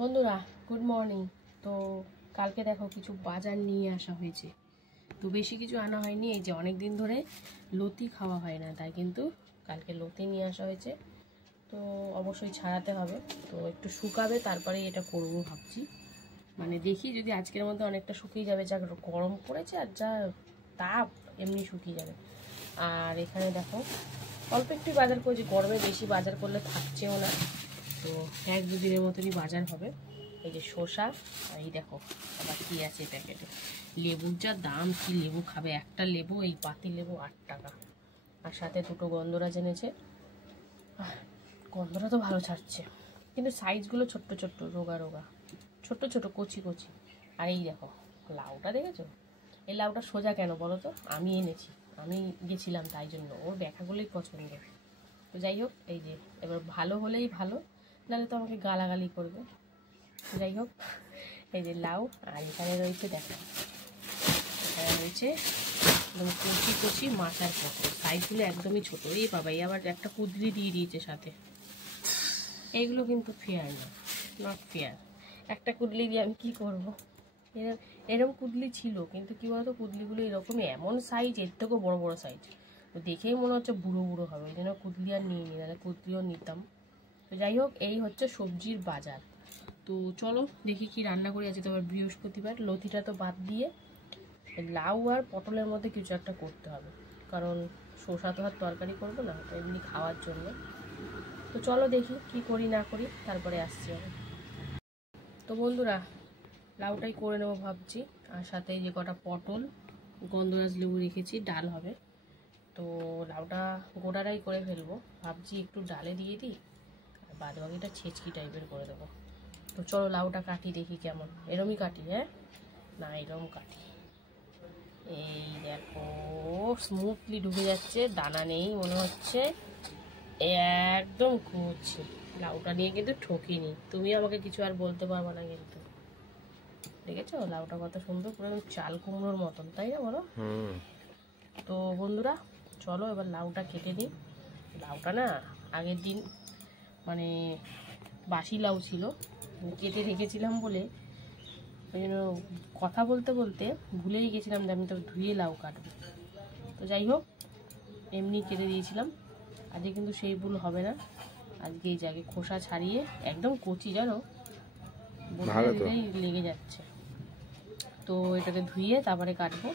বন্ধুরা good morning. তো কালকে দেখো কিছু বাজার নিয়ে আসা হয়েছে, তো বেশি কিছু আনা হয়নি। এই যে অনেক দিন ধরে লতি খাওয়া হয় না, তাই কিন্তু কালকে লতি নিয়ে আসা হয়েছে। তো অবশ্যই ছাড়াতে হবে, তো একটু শুকাবে তারপরে এটা করব ভাবছি। মানে দেখি যদি আজকের মধ্যে অনেকটা শুকিয়ে যাবে, যা গরম পড়েছে আর যা তাপ, এমনি শুকিয়ে যাবে। আর এখানে দেখো অল্প একটু বাজার করেছি, গরমে বেশি বাজার করলে থাকছেও না, তো এক দুদিনের মতনই বাজার হবে। এই যে শসা, আর এই দেখো আবার কি আছে প্যাকেটে, লেবুর যা দাম, কি লেবু খাবে, একটা লেবু এই পাতি লেবু 8 টাকা। আর সাথে দুটো গন্ধরাজ এনেছে। গন্ধরা তো ভালো ছাড়ছে, কিন্তু সাইজগুলো ছোট্ট ছোট্ট, রোগা রোগা, ছোট্ট ছোট কচি কচি। আর এই দেখো লাউটা, দেখেছো? এই লাউটা সোজা কেন বলো তো? আমি এনেছি, আমি গেছিলাম, তাই জন্য ওর দেখাগুলোই পছন্দ। তো যাই হোক, এই যে এবার ভালো হলেই ভালো, নাহলে তো আমাকে গালাগালি করবে। যাই হোক, এই যে লাউ, আর এখানে রয়েছে দেখো, এখানে রয়েছে একদম কচি কচি মাচার পটল, সাইজগুলো একদমই ছোটো। এই বাবা, এই আবার একটা কুদরি দিয়ে দিয়েছে সাথে। এইগুলো কিন্তু ফেয়ার না, নট ফেয়ার। একটা কুদলি দিয়ে আমি কী করবো? এরকম কুদলি ছিল, কিন্তু কী বলতো, কুদলিগুলো এরকমই, এমন সাইজ, এর থেকেও বড়ো বড়ো সাইজ। তো দেখেই মনে হচ্ছে বুড়ো বুড়ো হবে, ওই জন্য কুদলি আর নিয়ে নিই, নাহলে কুদলিও নিতাম। তো যাই হোক, এই হচ্ছে সবজির বাজার। তো চলো দেখি কি রান্না করি। আজকে তো আবার বৃহস্পতিবার, লতিটা তো বাদ দিয়ে লাউ আর পটলের মধ্যে কিছু একটা করতে হবে, কারণ শসা তো আর তরকারি করবো না, এমনি খাওয়ার জন্য। তো চলো দেখি কি করি না করি, তারপরে আসছি আমি। তো বন্ধুরা, লাউটাই করে নেবো ভাবছি, আর সাথে যে কটা পটল, গন্ধরাজ লেবু রেখেছি, ডাল হবে। তো লাউটা গোটাটাই করে ফেলবো ভাবছি, একটু ডালে দিয়ে দিই, আর বাদ বাকিটা ছেঁচকি টাইপের করে দেবো। তো চলো লাউটা কাটি, দেখি কেমন। এরমই কাটি, হ্যাঁ না এরম কাটি। এই দেখো স্মুথলি ঢুকে যাচ্ছে, দানা নেই মনে হচ্ছে, একদম কুচি। লাউটা নিয়ে কিন্তু ঠকিনি, তুমি আমাকে কিছু আর বলতে পারবে না কিন্তু। দেখেছো লাউটা কত সুন্দর, পুরো চাল কুমড়োর মতন, তাই না বলো? তো বন্ধুরা চলো এবার লাউটা কেটে নিই। লাউটা না আগের দিন মানে বাসি লাউ ছিল, কেটে রেখেছিলাম বলে, ওই জন্য কথা বলতে বলতে ভুলেই গেছিলাম যে আমি তো ধুয়ে লাউ কাটবো। তো যাই হোক, এমনি কেটে দিয়েছিলাম। আজকে কিন্তু সেই ভুল হবে না, আজকে এই জায়গায় খোসা ছাড়িয়ে, একদম কচি জানো, বলতেই লেগে যাচ্ছে। তো এটাকে ধুয়ে তারপরে কাটবো,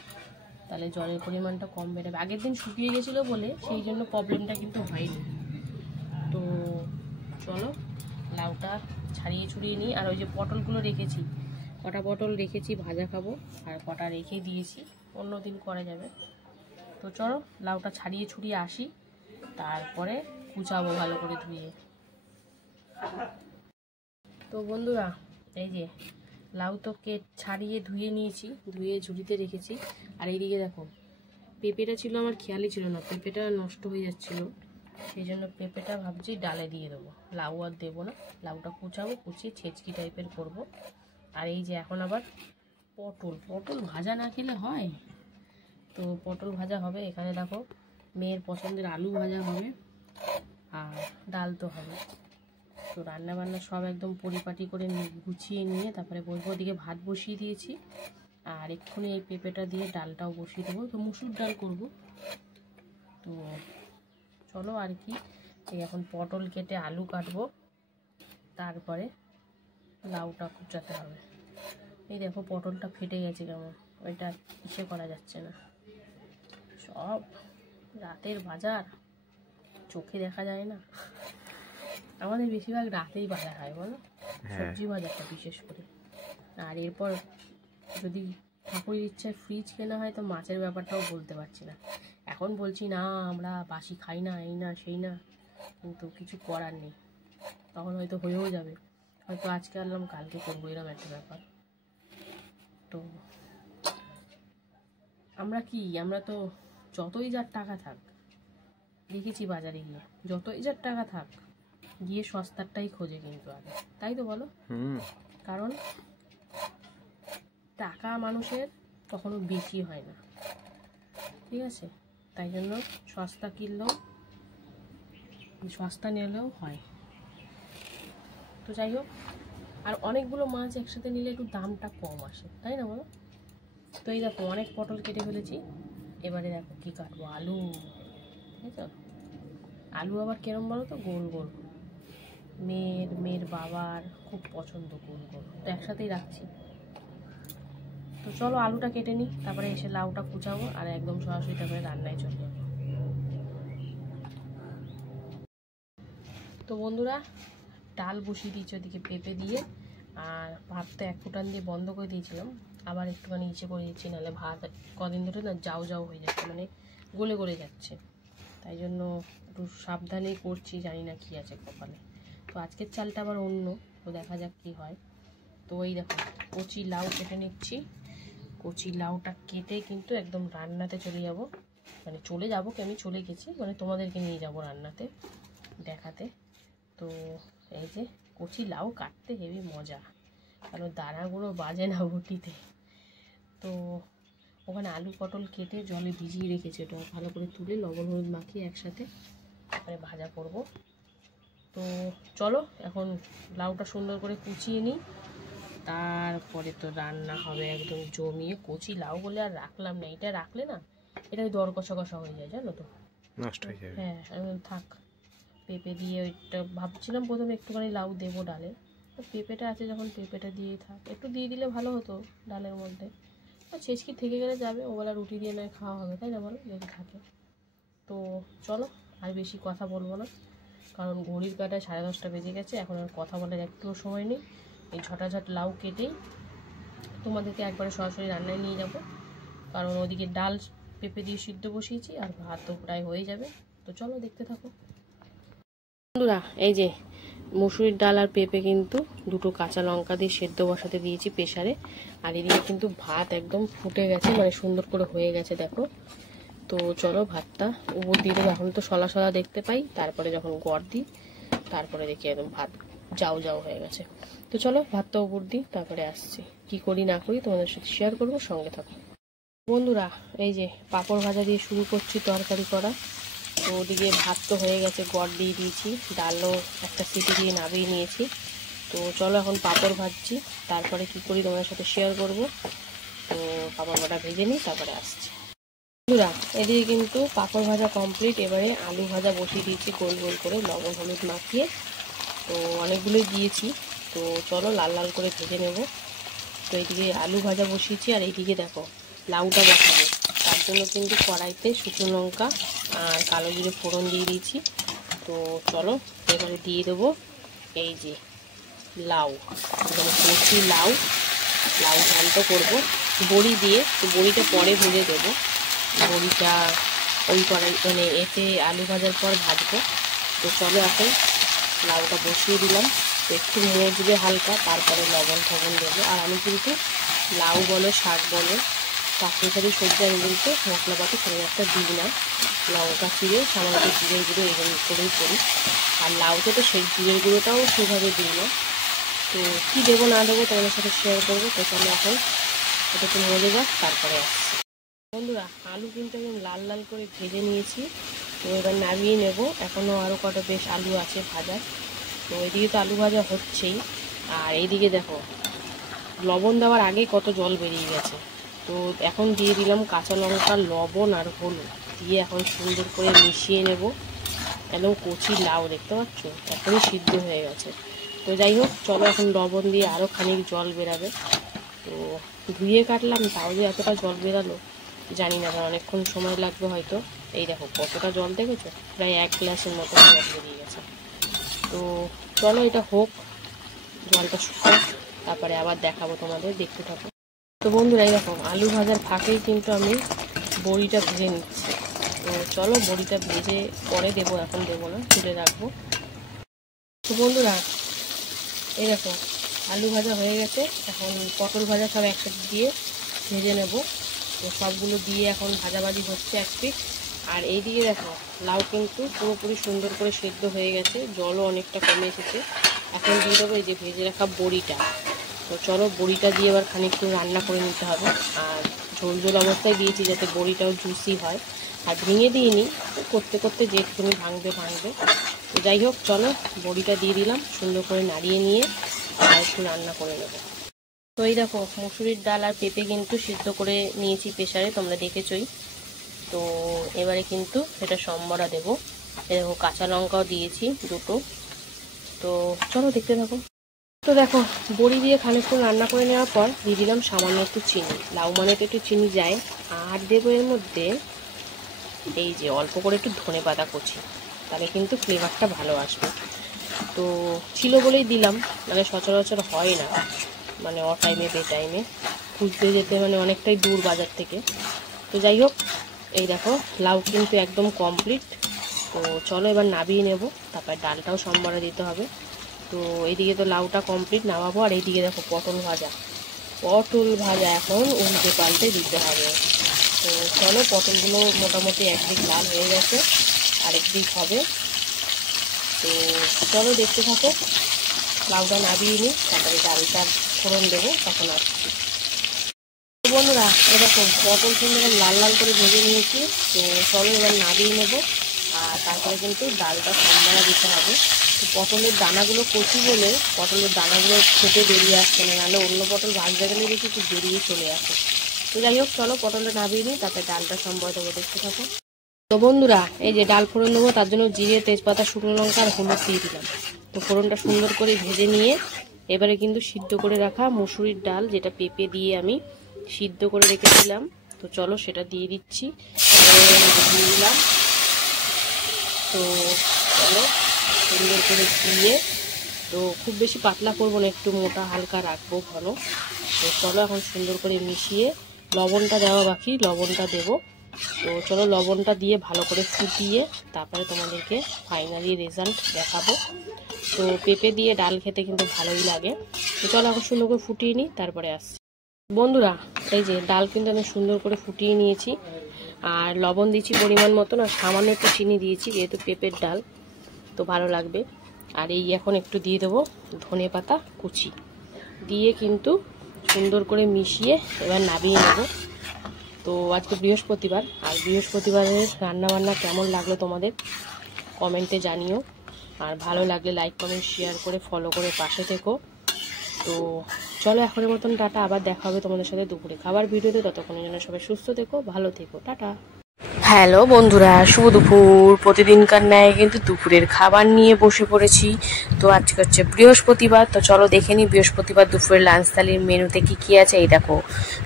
তাহলে জলের পরিমাণটা কম বেরোবে। আগের দিন শুকিয়ে গেছিলো বলে সেই জন্য প্রবলেমটা কিন্তু হয়নি। তো চলো লাউটা ছাড়িয়ে ছুড়িয়ে নিই। আর ওই যে পটলগুলো রেখেছি, কটা পটল রেখেছি ভাজা খাবো, আর কটা রেখে দিয়েছি, অন্য দিন করা যাবে। তো চলো লাউটা ছাড়িয়ে ছুড়িয়ে আসি, তারপরে কুচাবো ভালো করে ধুয়ে। তো বন্ধুরা, এই যে লাউ তো ছাড়িয়ে ধুয়ে নিয়েছি, ধুয়ে ঝুড়িতে রেখেছি। আর এইদিকে দেখো পেঁপেটা ছিল, আমার খেয়ালই ছিল না, পেঁপেটা নষ্ট হয়ে যাচ্ছিলো, সেই জন্য পেঁপেটা ভাবছি ডালে দিয়ে দেবো, লাউ আর দেবো না। লাউটা কুচাবো, কুচিয়ে ছেচকি টাইপের করব। আর এই যে এখন আবার পটল ভাজা না খেলে হয়, তো পটল ভাজা হবে। এখানে দেখো মেয়ের পছন্দের আলু ভাজা হবে, আর ডাল তো হবে। তো রান্না বান্না সব একদম পরিপাটি করে গুছিয়ে নিয়ে তারপরে বলবো। ওদিকে ভাত বসিয়ে দিয়েছি, আর এক্ষুনি এই পেঁপেটা দিয়ে ডালটাও বসিয়ে দেবো। তো মুসুর ডাল করব। তো চলো আর কি, এই এখন পটল কেটে আলু কাটবো, তারপরে লাউটা কুচাতে হবে। এই দেখো পটলটা ফেটে গেছে কেমন, ওইটা ইসে করা যাচ্ছে না। সব রাতের বাজার, চোখে দেখা যায় না। আমাদের বেশিরভাগ রাতেই বাজার হয় বলো, সবজি বাজারটা বিশেষ করে। আর এরপর যদি ঠাকুরের ইচ্ছায় ফ্রিজ কেনা হয়, তো মাছের ব্যাপারটাও বলতে পারছি না। এখন বলছি না আমরা বাসি খাই না, এই না সেই না, কিন্তু কিছু করার নেই, তখন হয়তো হয়েও যাবে, হয়তো আজকে আনলাম কালকে করবো, এরকম একটা ব্যাপার। তো আমরা তো যতই যার টাকা থাক, দেখেছি বাজারে গিয়ে যতই যার টাকা থাক, গিয়ে সস্তারটাই খোঁজে কিন্তু আগে, তাই তো বলো? কারণ টাকা মানুষের কখনো বেশি হয় না, ঠিক আছে? তাই জন্য সস্তা কিনলেও, সস্তা নিলেও হয়। তো যাই হোক, আর অনেকগুলো মাছ একসাথে নিলে একটু দামটা কম আসে, তাই না বলো? তো এই দেখো অনেক পটল কেটে ফেলেছি। এবারে দেখো কী কাটবো, আলু, বুঝেছো? আলু আবার কেরম বলো তো, গোল গোল। মেয়ের বাবার খুব পছন্দ গোল গোল, তো একসাথেই রাখছি। তো চলো আলুটা কেটে নিই, তারপরে এসে লাউটা কুচাবো আর একদম সরাসরি তারপরে রান্নায় চলে যাবো। তো বন্ধুরা, ডাল বসিয়ে দিয়েছি ওদিকে পেঁপে দিয়ে, আর ভাতটা 1 ফুটান দিয়ে বন্ধ করে দিয়েছিলাম, আবার একটুখানি ইচ্ছে করে দিচ্ছি, নাহলে ভাত কদিন ধরে না যাও যাও হয়ে যাচ্ছে, মানে গলে গলে যাচ্ছে। তাই জন্য একটু সাবধানেই করছি, জানি না কী আছে কপালে। তো আজকের চালটা আবার অন্য, তো দেখা যাক কী হয়। তো এই দেখো কচি লাউ কেটে নিচ্ছি। কচি লাউটা কেটে কিন্তু একদম রান্নাতে চলে যাব, মানে চলে যাবো কি, আমি চলে গেছি, মানে তোমাদেরকে নিয়ে যাব রান্নাতে দেখাতে। তো এই যে কচি লাউ কাটতে হেবি মজা, কারণ দানাগুলো বাজে না বটিতে। তো ওখানে আলু পটল কেটে জলে ভিজিয়ে রেখেছি, ওটা ভালো করে তুলে লবণ হলুদ মাখিয়ে একসাথে তারপরে ভাজা করব। তো চলো এখন লাউটা সুন্দর করে কুচিয়ে নিই, তারপরে তো রান্না হবে একদম জমিয়ে। কচি লাউ বলে আর রাখলাম না, এটা রাখলে না এটা দর কষা কষা হয়ে যায়, জানো তো, নষ্ট হয়ে যাবে। হ্যাঁ থাক, পেঁপে দিয়ে ওইটা ভাবছিলাম প্রথমে একটুখানি লাউ দেবো ডালে, তো পেঁপেটা আছে যখন পেঁপেটা দিয়েই থাক, একটু দিয়ে দিলে ভালো হতো ডালের মধ্যে। আর ছেঁচকি থেকে গেলে যাবে, ওবেলা রুটি দিয়ে নয় খাওয়া হবে, তাই না বলো, যদি থাকে। তো চলো আর বেশি কথা বলবো না, কারণ ঘড়ির কাঁটায় 10:30 বেজে গেছে, এখন আর কথা বলার একটুও সময় নেই। এই ঝটাঝট লাউ কেটেই তোমাদেরকে একবারে সরাসরি রান্নায় নিয়ে যাব, কারণ ওদিকে ডাল পেঁপে দিয়ে সিদ্ধ বসিয়েছি আর ভাতও প্রায় হয়ে যাবে। তো চলো দেখতে থাকো বন্ধুরা। এই যে মসুরির ডাল আর পেঁপে কিন্তু দুটো কাঁচা লঙ্কা দিয়ে সেদ্ধ বসাতে দিয়েছি প্রেসারে, আর এদিকে কিন্তু ভাত একদম ফুটে গেছে, মানে সুন্দর করে হয়ে গেছে দেখো। তো চলো ভাতটা উপর দিয়ে দেবো, এখন তো সলা সলা দেখতে পাই, তারপরে যখন গড় দিই তারপরে দেখি একদম ভাত যাও যাও হয়ে গেছে। তো চলো ভাতটা উপর দিই, তারপরে আসছি, কি করি না করি তোমাদের সাথে শেয়ার করবো, সঙ্গে থাকো বন্ধুরা। এই যে পাঁপড় ভাজা দিয়ে শুরু করছি তরকারি করা। তো ওদিকে ভাত তো হয়ে গেছে, গড় দিয়ে দিয়েছি, ডালও একটা সিটি দিয়ে নামিয়ে নিয়েছি। তো চলো এখন পাঁপড় ভাজছি, তারপরে কি করি তোমাদের সাথে শেয়ার করব। তো পাঁপড় ভাজা ভেজে নিই, তারপরে আসছি বন্ধুরা। এদিকে কিন্তু পাঁপড় ভাজা কমপ্লিট, এবারে আলু ভাজা বসিয়ে দিয়েছি গোল গোল করে লবণ হলুদ মাখিয়ে। তো অনেকগুলোই দিয়েছি, তো চলো লাল লাল করে ভেজে নেব। তো এইদিকে আলু ভাজা বসিয়েছি, আর এইদিকে দেখো লাউটা বসাবো, তার জন্য কিন্তু কড়াইতে শুকনো লঙ্কা আর কালো জিরে ফোড়ন দিয়ে দিয়েছি। তো চলো এবারে দিয়ে দেবো এই যে লাউ, মানে কচি লাউ, লাউ ঘান্ট করবো বড়ি দিয়ে। তো বড়িটা পরে ভেজে দেবো, বড়িটা ওই কড়াই মানে এতে আলু ভাজার পর ভাজবো। তো চলো এখন লাউটা বসিয়ে দিলাম, একটু মজবে হালকা, তারপরে লবণ ফবন দেবো। আর আমি কিন্তু লাউ বলো শাক বলো পাঁচমিশালি সবজি আমি কিন্তু মশলাপাতি কোনো একটা দিই না, লঙ্কা চিড়ে সামান্য জিরের গুঁড়ো এরকম করেই করি। আর লাউতে তো সেই জিরের গুঁড়োটাও সেভাবে দিই না। তো কী দেবো না দেবো তোমাদের সাথে শেয়ার করবো। তো চলো এখন এটা একটু মজে যাক, তারপরে আসছি বন্ধুরা। আলু কিন্তু একদম লাল লাল করে ভেজে নিয়েছি, তো এবার নামিয়ে নেব। এখনও আরও কটা বেশ আলু আছে ভাজা। তো এদিকে তো আলু ভাজা হচ্ছেই, আর এইদিকে দেখো লবণ দেওয়ার আগেই কত জল বেরিয়ে গেছে। তো এখন দিয়ে দিলাম কাঁচা লঙ্কা, লবণ আর হলুদ দিয়ে এখন সুন্দর করে মিশিয়ে নেব। একদম কচি লাউ দেখতে পাচ্ছ, এখনই সিদ্ধ হয়ে গেছে। তো যাই হোক চলো এখন লবণ দিয়ে আরও খানিক জল বেরাবে। তো ধুয়ে কাটলাম, তাও যে এতটা জল বেরালো জানি না, অনেকক্ষণ সময় লাগবে হয়তো। এই দেখো কতটা জল দেখেছো, প্রায় 1 গ্লাসের মতো জল বেরিয়ে গেছে। তো চলো এটা হোক, জলটা শুকাক, তারপরে আবার দেখাবো তোমাদের, দেখতে থাকো। তো বন্ধুরা এই দেখো আলু ভাজার ফাঁকেই কিন্তু আমি বড়িটা ভেজে নিচ্ছি। তো চলো বড়িটা ভেজে পরে দেবো, এখন দেবো না, তুলে রাখবো। তো বন্ধুরা এই দেখো আলু ভাজা হয়ে গেছে, এখন পটল ভাজা সব একসাথে দিয়ে ভেজে নেব। তো সবগুলো দিয়ে এখন ভাজাভাজি হচ্ছে এক পিঠ। আর এইদিকে দেখো লাউ কিন্তু পুরোপুরি সুন্দর করে সেদ্ধ হয়ে গেছে, জলও অনেকটা কমে এসেছে। এখন দিয়ে দেবো এই যে ভেজে রাখা বড়িটা। তো চলো বড়িটা দিয়ে এবার খানিকটু রান্না করে নিতে হবে, আর ঝোল ঝোল অবস্থায় দিয়েছি যাতে বড়িটাও জুসি হয়, আর ভেঙে দিইনি, করতে করতে যেটুকুনি ভাঙবে। তো যাই হোক চলো বড়িটা দিয়ে দিলাম, সুন্দর করে নাড়িয়ে নিয়ে আর একটু রান্না করে নেব। তো এই দেখো মুসুরির ডাল আর পেঁপে কিন্তু সিদ্ধ করে নিয়েছি প্রেসারে, তোমরা দেখেছই। তো এবারে কিন্তু এটা সম্বরা দেব। এই দেখো কাঁচা লঙ্কাও দিয়েছি দুটো। তো চলো দেখতে থাকো। তো দেখো বড়ি দিয়ে খানিকক্ষণ রান্না করে নেওয়ার পর দিয়ে দিলাম সামান্য একটু চিনি। লাউ মানে তো একটু চিনি যায়। আর দেবো এর মধ্যে এই যে অল্প করে একটু ধনেপাতা কুচি, তাহলে কিন্তু ফ্লেভারটা ভালো আসবে। তো ছিল বলেই দিলাম, মানে সচরাচর হয় না, মানে অ টাইমে বে টাইমে খুঁজতে যেতে মানে অনেকটাই দূর বাজার থেকে। তো যাই হোক, এই দেখো লাউ কিন্তু একদম কমপ্লিট। তো চলো এবার নাবিয়ে নেব, তারপর ডালটাও সম্বরা দিতে হবে। তো এইদিকে তো লাউটা কমপ্লিট নামাবো, আর এইদিকে দেখো পটল ভাজা এখন উল্টে পাল্টে দিতে হবে। তো চলো পটলগুলো মোটামুটি একদিক লাল হয়ে গেছে, আরেক দিক হবে। তো চলো দেখতে থাকো। লাউটা নাবিয়ে নিই, তারপরে ডালটা ফোড়ন দেবো, তখন আসছি। বন্ধুরা এরকম পটল সুন্দর লাল লাল করে ভেজে নিয়েছি। তো চলো এবার নাবিয়ে নেবো, আর তারপরে কিন্তু ডালটা সম্বরা দিতে হবে। তো পটলের দানাগুলো কচি বলে পটলের দানাগুলো খেতে বেরিয়ে আসছে না, নাহলে অন্য পটল ভাজতে গেলে দেখি একটু বেরিয়ে চলে আসে। তো যাই হোক চলো পটলটা নাবিয়ে নিই, তারপরে ডালটা সম্বরা দেবো, দেখতে থাকো। তো বন্ধুরা এই যে ডাল ফোড়ন দেবো, তার জন্য জিরে, তেজপাতা, শুকনো লঙ্কা আর হলুদ দিয়ে দিলাম। তো ফোড়নটা সুন্দর করে ভেজে নিয়ে এবারে কিন্তু সিদ্ধ করে রাখা মুসুরির ডাল, যেটা পেঁপে দিয়ে আমি সিদ্ধ করে রেখেছিলাম, তো চলো সেটা দিয়ে দিচ্ছি। দিয়ে দিলাম। তো চলো সুন্দর করে দিয়ে, তো খুব বেশি পাতলা করবো না, একটু মোটা হালকা রাখবো ঘন। তো চলো এখন সুন্দর করে মিশিয়ে, লবণটা দেওয়া বাকি, লবণটা দেবো। তো চলো লবণটা দিয়ে ভালো করে ফুটিয়ে তারপরে তোমাদেরকে ফাইনালি রেজাল্ট দেখাবো। তো পেঁপে দিয়ে ডাল খেতে কিন্তু ভালোই লাগে। তো চলো এখন সুন্দর করে ফুটিয়ে নিই, তারপরে আসছি। বন্ধুরা এই যে ডাল কিন্তু আমি সুন্দর করে ফুটিয়ে নিয়েছি, আর লবণ দিয়েছি পরিমাণ মতন, আর সামান্য একটু চিনি দিয়েছি, যেহেতু পেঁপের ডাল তো ভালো লাগবে। আর এই এখন একটু দিয়ে দেবো ধনেপাতা কুচি, দিয়ে কিন্তু সুন্দর করে মিশিয়ে এবার নামিয়ে নেব। তো আজকে বৃহস্পতিবার, আর বৃহস্পতিবারের রান্নাবান্না কেমন লাগলো তোমাদের কমেন্টে জানিও। আর ভালো লাগলে লাইক কমেন্ট শেয়ার করে ফলো করে পাশে থেকো। তো চলো এখনের মতন টাটা, আবার দেখা হবে তোমাদের সাথে দুপুরে খাবার ভিডিওতে। ততক্ষণের জন্য সবাই সুস্থ থেকো, ভালো থেকো, টাটা। হ্যালো বন্ধুরা, শুভ দুপুর। প্রতিদিনকার ন্যায় কিন্তু দুপুরের খাবার নিয়ে বসে পড়েছি। তো আজকে হচ্ছে বৃহস্পতিবার, তো চলো দেখে নিই বৃহস্পতিবার দুপুরের লাঞ্চ থালির মেনুতে কি কি আছে। এই দেখো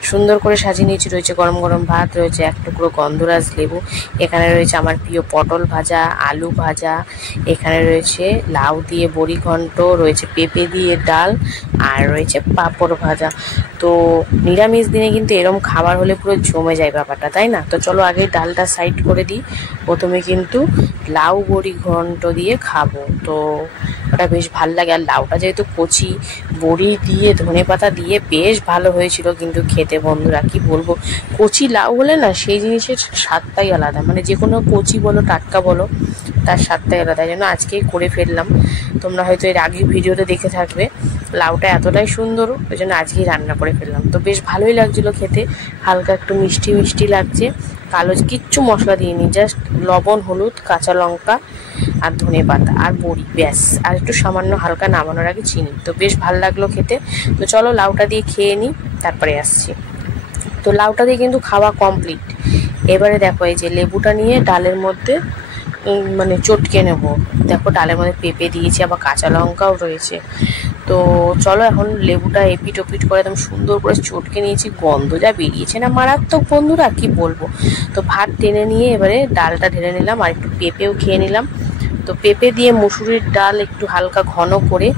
সুন্দর করে সাজিয়ে নিয়েছি, রয়েছে গরম গরম ভাত, রয়েছে এক টুকরো গন্ধরাজ লেবু, এখানে রয়েছে আমার প্রিয় পটল ভাজা, আলু ভাজা, এখানে রয়েছে লাউ দিয়ে বড়ি ঘন্ট, রয়েছে পেঁপে দিয়ে ডাল, আর রয়েছে পাঁপড় ভাজা। তো নিরামিষ দিনে কিন্তু এরম খাবার হলে পুরো জমে যায় ব্যাপারটা, তাই না? তো চলো আগে ডালটা সাইড করে দিই। প্রথমে কিন্তু লাউ বড়ি ঘন্ট দিয়ে খাবো, তো ওটা বেশ ভালো লাগে। আর লাউটা যেহেতু কচি, বড়ি দিয়ে ধনেপাতা দিয়ে বেশ ভালো হয়েছিল কিন্তু খেতে। বন্ধুরা কি বলবো, কচি লাউ হলে না সেই জিনিসের স্বাদটাই আলাদা, মানে যে কোনো কচি বলো টাটকা বলো তার স্বাদটাই আলাদা। যেন আজকেই করে ফেললাম, তোমরা হয়তো এর আগের ভিডিওতে দেখে থাকবে। লাউটা এতটাই সুন্দর, ওই জন্য আজকেই রান্না করে ফেললাম। তো বেশ ভালোই লাগছিলো খেতে, হালকা একটু মিষ্টি মিষ্টি লাগছে। কালো কিচ্ছু মশলা দিইনি, জাস্ট লবণ, হলুদ, কাঁচা লঙ্কা আর ধনেপাতা আর বড়ি, ব্যাস, আর একটু সামান্য হালকা নামানোর আগে চিনি। তো বেশ ভালো লাগলো খেতে। তো চলো লাউটা দিয়ে খেয়ে নিই, তারপরে আসছি। তো লাউটা দিয়ে কিন্তু খাওয়া কমপ্লিট। এবারে দেখো এই যে লেবুটা নিয়ে ডালের মধ্যে মানে চটকে নেব। দেখো ডালের মধ্যে পেঁপে দিয়েছি, আবার কাঁচা লঙ্কাও রয়েছে। তো চলো এখন লেবুটা এপিট ওপিট করে একদম সুন্দর করে চটকে নিয়েছি, গন্ধ যা বেরিয়েছে না মারাত্মক বন্ধুরা, কি বলবো। তো ভাত টেনে নিয়ে এবারে ডালটা ঢেলে নিলাম, আর একটু পেঁপেও খেয়ে নিলাম। তো পেঁপে দিয়ে মুসুরির ডাল একটু হালকা ঘন করে,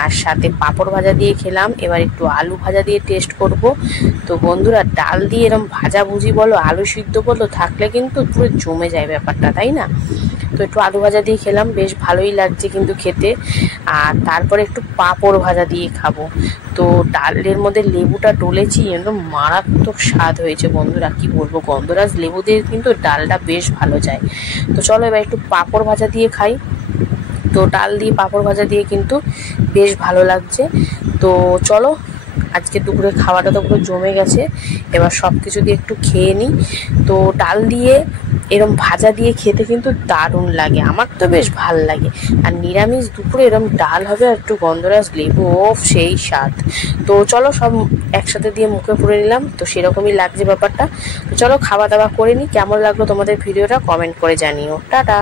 আর সাথে পাঁপড় ভাজা দিয়ে খেলাম। এবার একটু আলু ভাজা দিয়ে টেস্ট করব। তো বন্ধুরা ডাল দিয়ে এরকম ভাজাভুজি বলো, আলু সিদ্ধ বলো থাকলে কিন্তু পুরো জমে যায় ব্যাপারটা, তাই না? তো একটু আলু ভাজা দিয়ে খেলাম, বেশ ভালোই লাগছে কিন্তু খেতে। আর তারপরে একটু পাঁপড় ভাজা দিয়ে খাবো। তো ডালের মধ্যে লেবুটা ডলেছি, একদম মারাত্মক স্বাদ হয়েছে বন্ধুরা, কি বলবো। গন্ধরাজ লেবু দিয়ে কিন্তু ডালটা বেশ ভালো যায়। তো চলো এবার একটু পাঁপড় ভাজা দিয়ে খাই। তো ডাল দিয়ে পাঁপড় ভাজা দিয়ে কিন্তু বেশ ভালো লাগছে। তো চলো আজকে দুপুরে খাওয়াটা তো পুরো জমে গেছে। এবার সব কিছু দিয়ে একটু খেয়ে নিই। তো ডাল দিয়ে এরম ভাজা দিয়ে খেতে কিন্তু দারুণ লাগে, আমার তো বেশ ভাল লাগে। আর নিরামিষ দুপুরে এরম ডাল হবে আর একটু গন্ধরাজ লেবু, ও সেই স্বাদ। তো চলো সব একসাথে দিয়ে মুখে পুরে নিলাম, তো সেরকমই লাগছে ব্যাপারটা। তো চলো খাওয়া দাওয়া করে নিই। কেমন লাগলো তোমাদের ভিডিওটা কমেন্ট করে জানিও। টাটা।